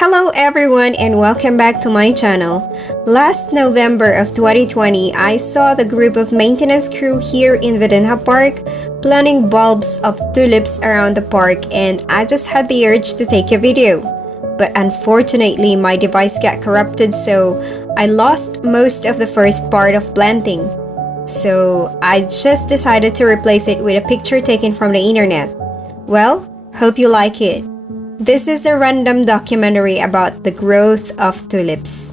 Hello everyone and welcome back to my channel. Last November of 2020, I saw the group of maintenance crew here in Vidinha Park planting bulbs of tulips around the park, and I just had the urge to take a video. But unfortunately, my device got corrupted, so I lost most of the first part of planting. So I just decided to replace it with a picture taken from the internet. Well, hope you like it. This is a random documentary about the growth of tulips.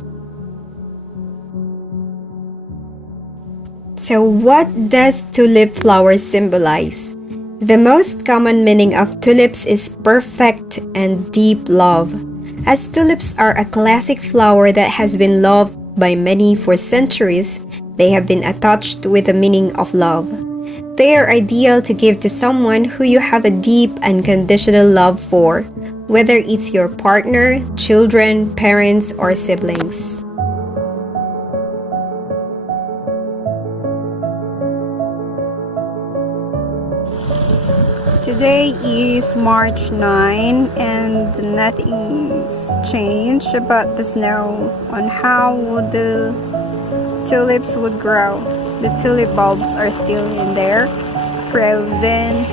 So what does tulip flowers symbolize? The most common meaning of tulips is perfect and deep love. As tulips are a classic flower that has been loved by many for centuries, they have been attached with the meaning of love. They are ideal to give to someone who you have a deep unconditional love for, whether it's your partner, children, parents, or siblings. Today is March 9 and nothing's changed about the snow on how the tulips would grow. The tulip bulbs are still in there, frozen.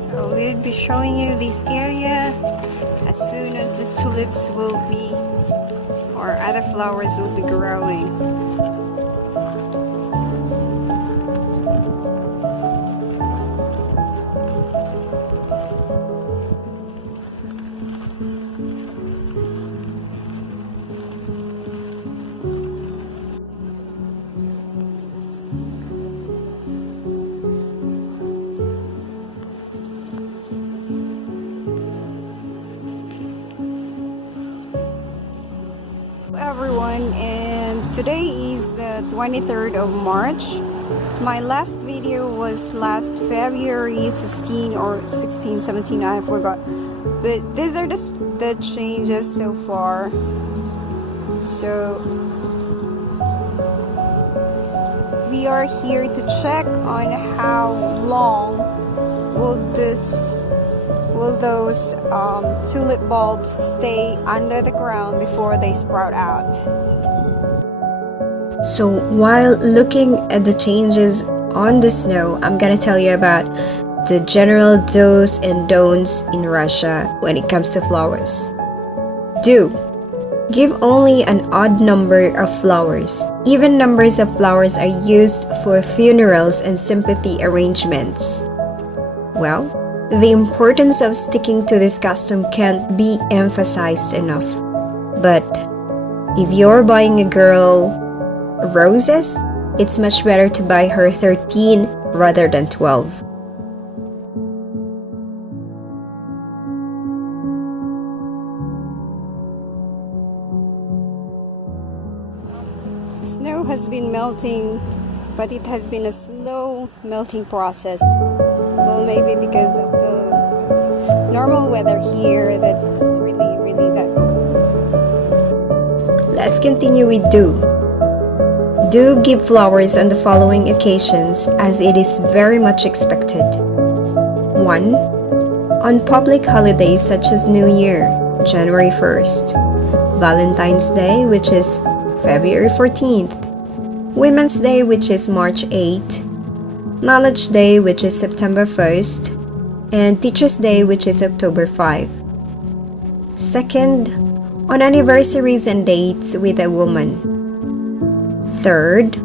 So we'll be showing you this area as soon as the tulips will be, or other flowers will be growing. Everyone, and today is the 23rd of March. My last video was last February 15 or 16, 17, I forgot, but these are the changes so far. So we are here to check on how long will those tulip bulbs stay under the ground before they sprout out. So while looking at the changes on the snow, I'm gonna tell you about the general do's and don'ts in Russia when it comes to flowers. Do: give only an odd number of flowers. Even numbers of flowers are used for funerals and sympathy arrangements. Well, the importance of sticking to this custom can't be emphasized enough. But if you're buying a girl roses, it's much better to buy her 13 rather than 12. Snow has been melting, but it has been a slow melting process. Well, maybe because of the normal weather here that's really that. Let's continue with do. Do give flowers on the following occasions, as it is very much expected. 1. On public holidays such as New Year, January 1st, Valentine's Day, which is February 14th, Women's Day, which is March 8th, Knowledge Day, which is September 1st, and Teacher's Day, which is October 5. Second, on anniversaries and dates with a woman. Third,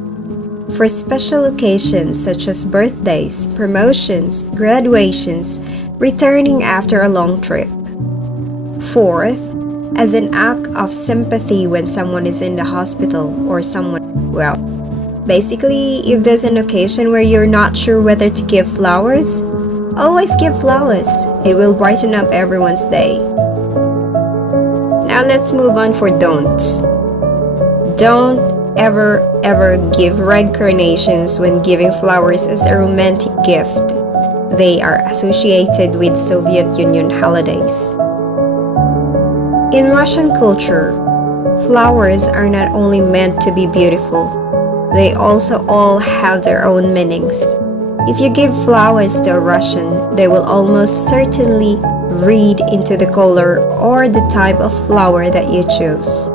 for special occasions such as birthdays, promotions, graduations, returning after a long trip. Fourth, as an act of sympathy when someone is in the hospital or basically, if there's an occasion where you're not sure whether to give flowers, always give flowers. It will brighten up everyone's day. Now let's move on for don'ts. Don't ever give red carnations when giving flowers as a romantic gift. They are associated with Soviet Union holidays. In Russian culture, flowers are not only meant to be beautiful, they also all have their own meanings. If you give flowers to a Russian, they will almost certainly read into the color or the type of flower that you choose.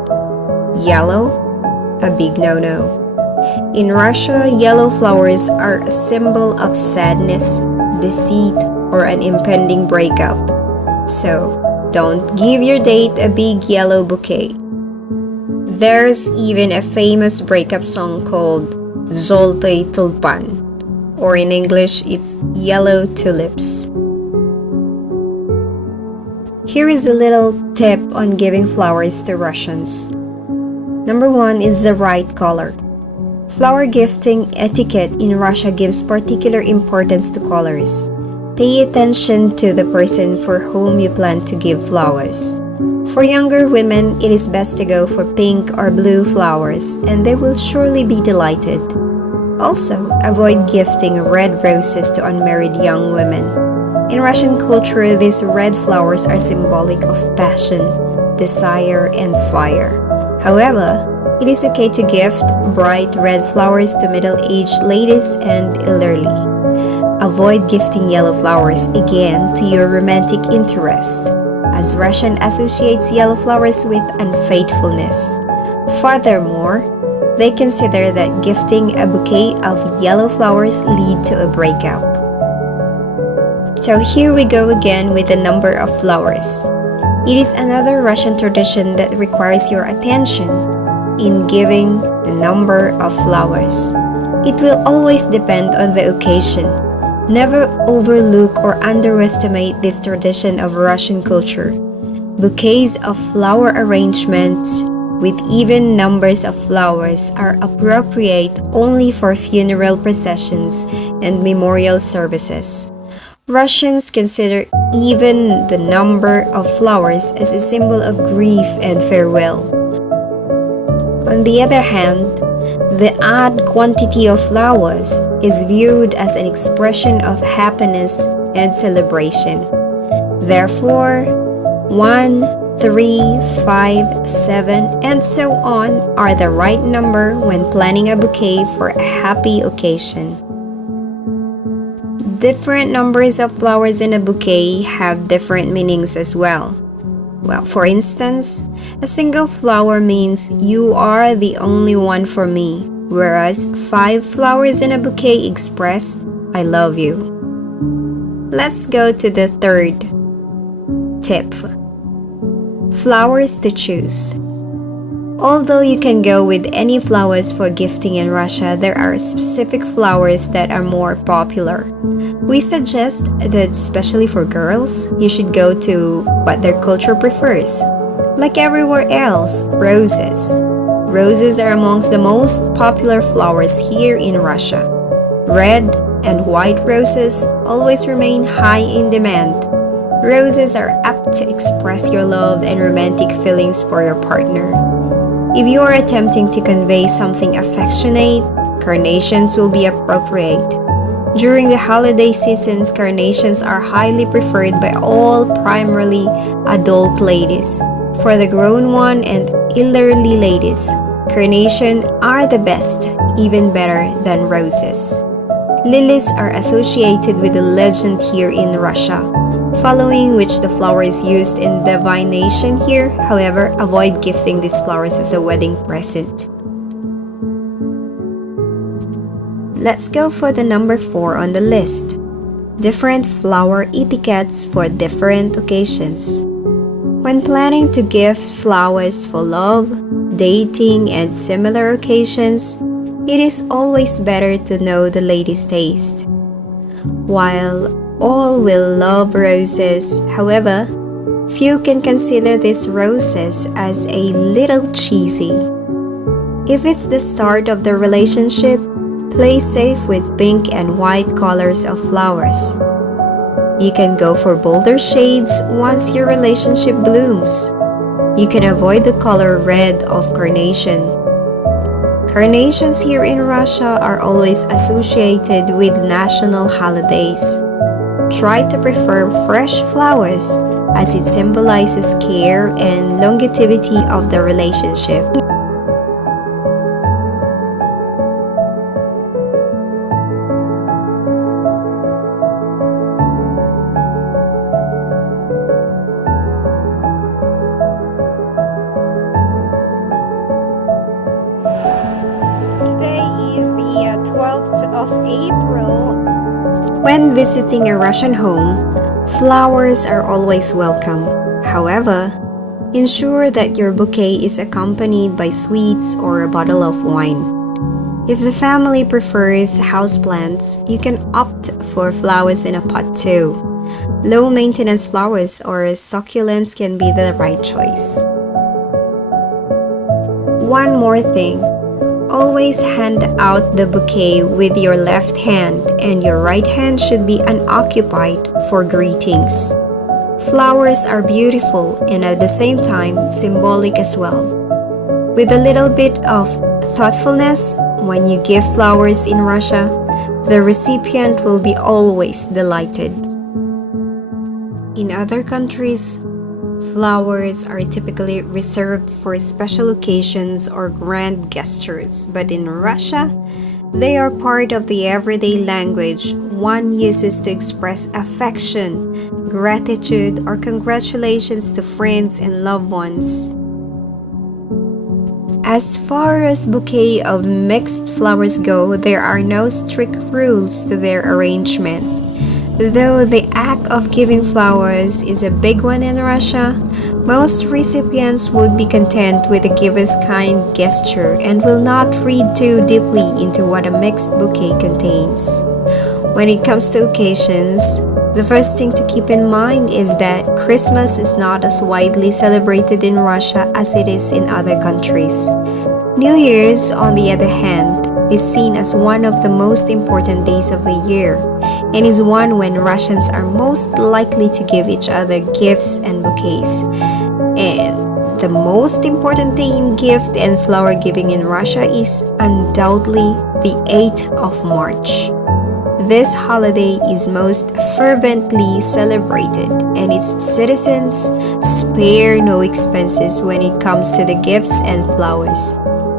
Yellow? A big no-no. In Russia, yellow flowers are a symbol of sadness, deceit, or an impending breakup. So, don't give your date a big yellow bouquet. There's even a famous breakup song called "Zoltay Tulpan," or in English, it's "Yellow Tulips." Here is a little tip on giving flowers to Russians. Number 1 is the right color. Flower gifting etiquette in Russia gives particular importance to colors. Pay attention to the person for whom you plan to give flowers. For younger women, it is best to go for pink or blue flowers, and they will surely be delighted. Also, avoid gifting red roses to unmarried young women. In Russian culture, these red flowers are symbolic of passion, desire, and fire. However, it is okay to gift bright red flowers to middle-aged ladies and elderly. Avoid gifting yellow flowers again to your romantic interest, as Russian associates yellow flowers with unfaithfulness. Furthermore, they consider that gifting a bouquet of yellow flowers lead to a breakup. So here we go again with the number of flowers. It is another Russian tradition that requires your attention in giving the number of flowers. It will always depend on the occasion. Never overlook or underestimate this tradition of Russian culture. Bouquets of flower arrangements with even numbers of flowers are appropriate only for funeral processions and memorial services. Russians consider even the number of flowers as a symbol of grief and farewell. On the other hand, the odd quantity of flowers is viewed as an expression of happiness and celebration. Therefore, 1, 3, 5, 7, and so on are the right number when planning a bouquet for a happy occasion. Different numbers of flowers in a bouquet have different meanings as well. Well, for instance, a single flower means you are the only one for me, whereas 5 flowers in a bouquet express I love you. Let's go to the third tip. Flowers to choose. Although you can go with any flowers for gifting in Russia, there are specific flowers that are more popular. We suggest that especially for girls, you should go to what their culture prefers. Like everywhere else, roses. Roses are amongst the most popular flowers here in Russia. Red and white roses always remain high in demand. Roses are apt to express your love and romantic feelings for your partner. If you are attempting to convey something affectionate, carnations will be appropriate. During the holiday seasons, carnations are highly preferred by all primarily adult ladies. For the grown one and elderly ladies, carnations are the best, even better than roses. Lilies are associated with a legend here in Russia, following which the flower is used in divination here. However, avoid gifting these flowers as a wedding present. Let's go for the number 4 on the list. Different flower etiquettes for different occasions. When planning to gift flowers for love, dating, and similar occasions, it is always better to know the lady's taste. While all will love roses, however, few can consider these roses as a little cheesy. If it's the start of the relationship, play safe with pink and white colors of flowers. You can go for bolder shades once your relationship blooms. You can avoid the color red of carnation. Carnations here in Russia are always associated with national holidays. Try to prefer fresh flowers as it symbolizes care and longevity of the relationship. When visiting a Russian home, flowers are always welcome. However, ensure that your bouquet is accompanied by sweets or a bottle of wine. If the family prefers houseplants, you can opt for flowers in a pot too. Low-maintenance flowers or succulents can be the right choice. One more thing. Always hand out the bouquet with your left hand, and your right hand should be unoccupied for greetings. Flowers are beautiful and at the same time symbolic as well. With a little bit of thoughtfulness, when you give flowers in Russia, the recipient will be always delighted. In other countries, flowers are typically reserved for special occasions or grand gestures, but in Russia, they are part of the everyday language one uses to express affection, gratitude, or congratulations to friends and loved ones. As far as bouquet of mixed flowers go, there are no strict rules to their arrangement. Though the act of giving flowers is a big one in Russia, most recipients would be content with the giver's kind gesture and will not read too deeply into what a mixed bouquet contains. When it comes to occasions, the first thing to keep in mind is that Christmas is not as widely celebrated in Russia as it is in other countries. New Year's, on the other hand, is seen as one of the most important days of the year and is one when Russians are most likely to give each other gifts and bouquets. And the most important day in gift and flower giving in Russia is undoubtedly the 8th of March. This holiday is most fervently celebrated, and its citizens spare no expenses when it comes to the gifts and flowers.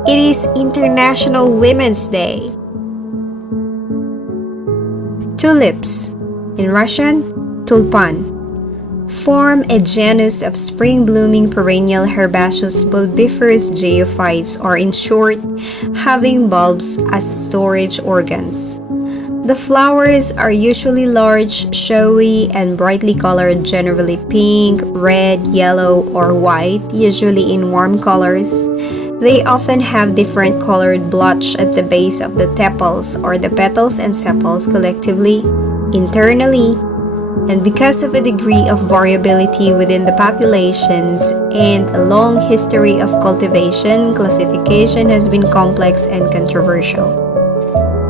It is International Women's Day. Tulips, in Russian, tulpan, form a genus of spring-blooming perennial herbaceous bulbiferous geophytes, or in short, having bulbs as storage organs. The flowers are usually large, showy, and brightly colored, generally pink, red, yellow, or white, usually in warm colors. They often have different colored blotch at the base of the tepals, or the petals and sepals collectively, internally, and because of a degree of variability within the populations and a long history of cultivation, classification has been complex and controversial.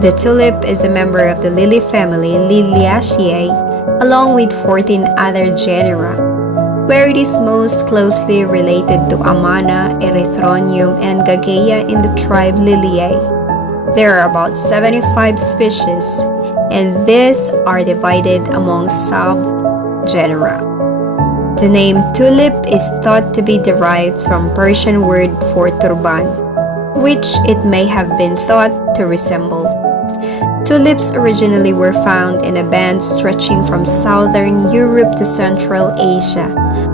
The tulip is a member of the lily family Liliaceae, along with 14 other genera, where it is most closely related to Amana, Erythronium, and Gagea in the tribe Liliae. There are about 75 species, and these are divided among subgenera. The name tulip is thought to be derived from Persian word for turban, which it may have been thought to resemble. Tulips originally were found in a band stretching from southern Europe to Central Asia,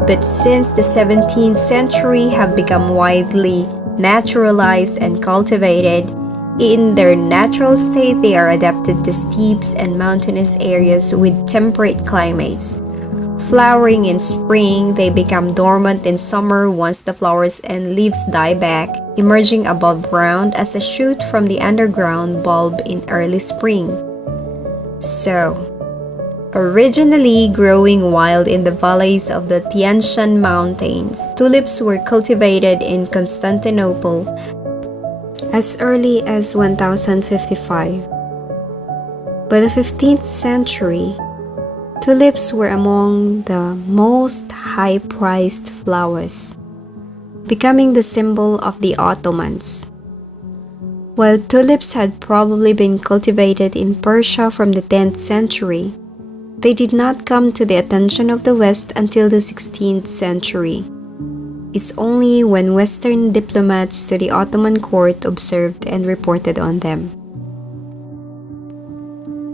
but since the 17th century have become widely naturalized and cultivated. In their natural state, they are adapted to steppes and mountainous areas with temperate climates. Flowering in spring, they become dormant in summer once the flowers and leaves die back, emerging above ground as a shoot from the underground bulb in early spring. So, originally growing wild in the valleys of the Tian Shan Mountains, tulips were cultivated in Constantinople as early as 1055. By the 15th century, tulips were among the most high-priced flowers, becoming the symbol of the Ottomans. While tulips had probably been cultivated in Persia from the 10th century, they did not come to the attention of the West until the 16th century. It's only when Western diplomats to the Ottoman court observed and reported on them.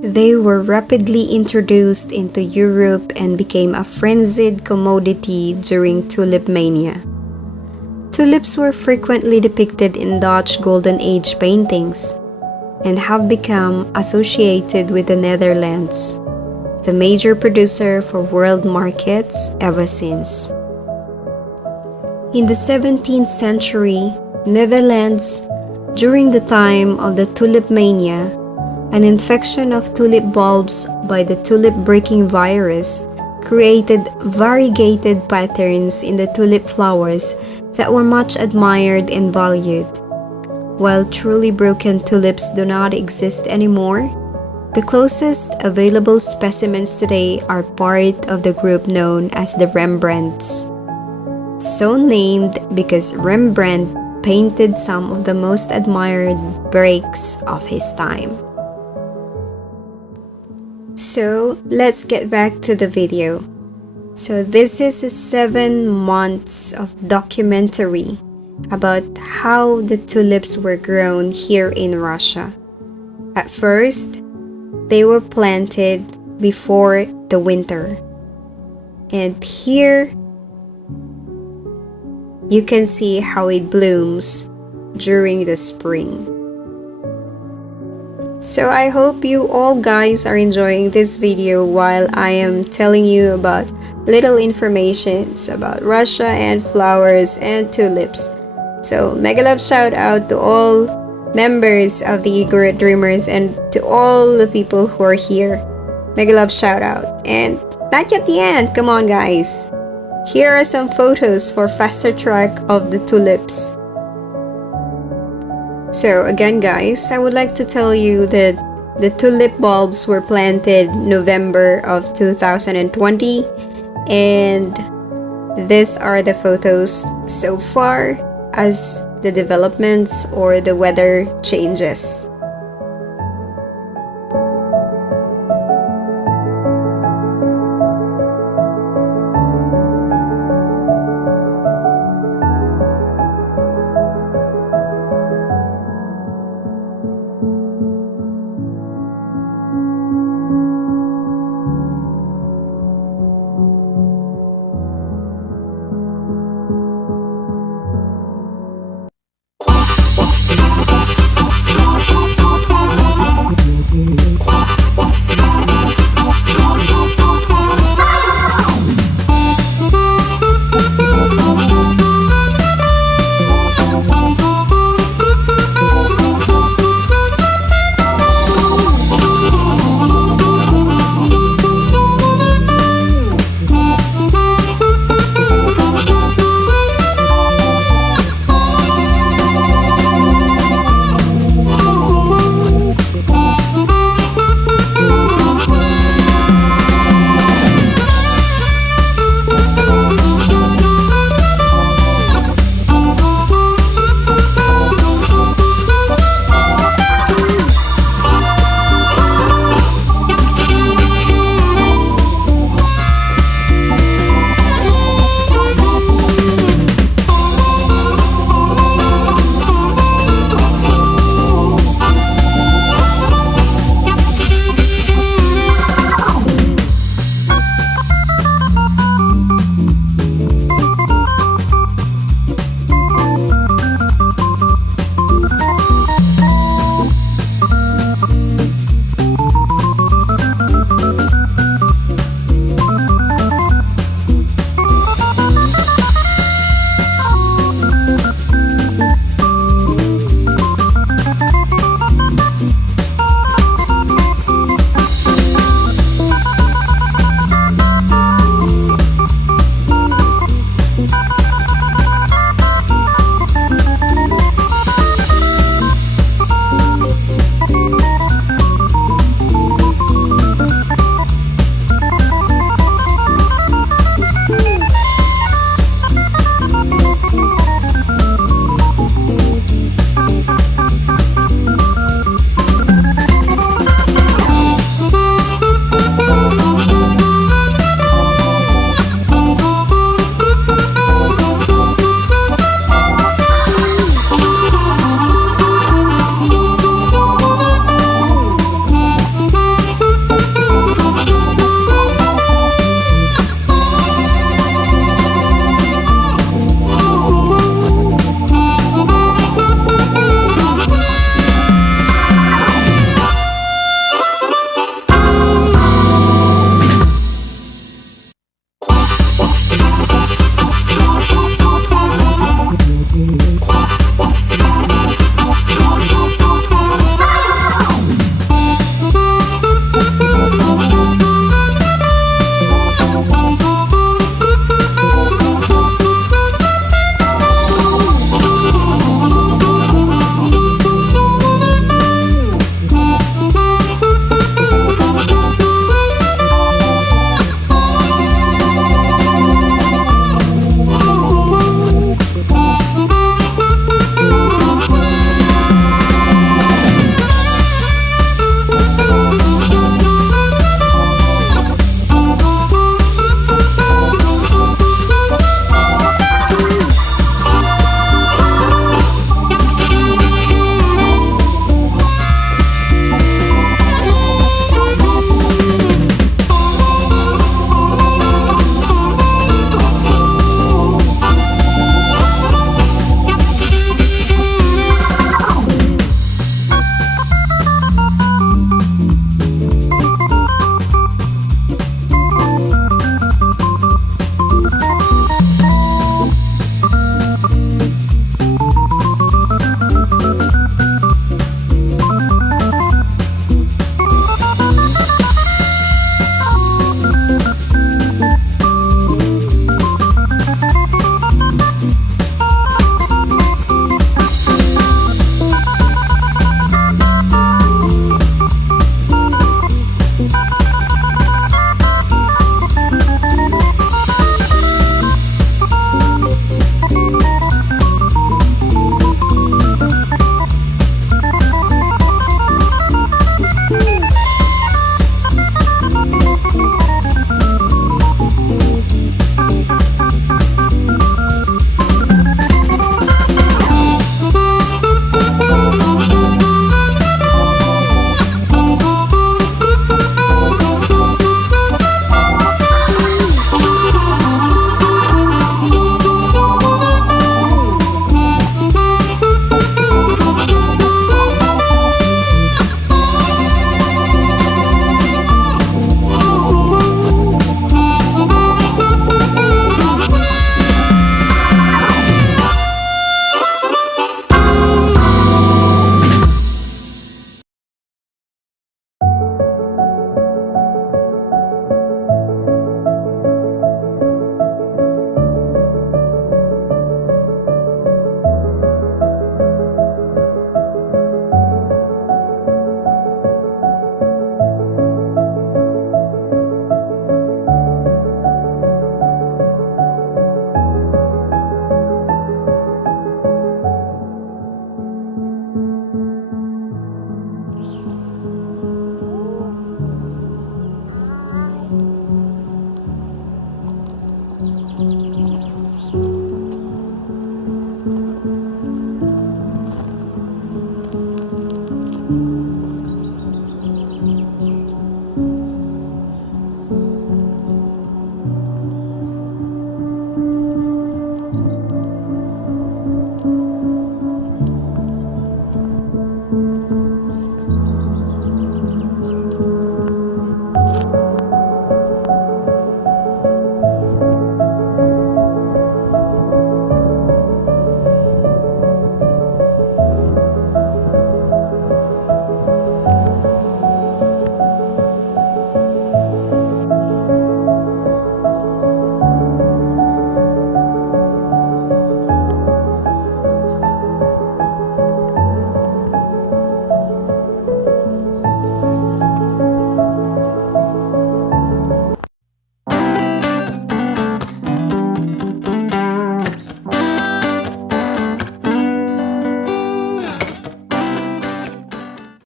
They were rapidly introduced into Europe and became a frenzied commodity during tulip mania. Tulips were frequently depicted in Dutch Golden Age paintings and have become associated with the Netherlands. the major producer for world markets ever since. In the 17th century, Netherlands, during the time of the tulip mania, an infection of tulip bulbs by the tulip breaking virus created variegated patterns in the tulip flowers that were much admired and valued. While truly broken tulips do not exist anymore, the closest available specimens today are part of the group known as the Rembrandts. So named because Rembrandt painted some of the most admired breaks of his time. So let's get back to the video. So this is a 7 months of documentary about how the tulips were grown here in Russia. At first, they were planted before the winter. And here, you can see how it blooms during the spring. So I hope you all guys are enjoying this video while I am telling you about little informations about Russia and flowers and tulips. So mega love shout out to all members of the Eager Dreamers and to all the people who are here. Mega love shout out. And not yet the end, come on guys. Here are some photos for faster track of the tulips. So again guys, I would like to tell you that the tulip bulbs were planted November of 2020 and these are the photos so far as the developments or the weather changes.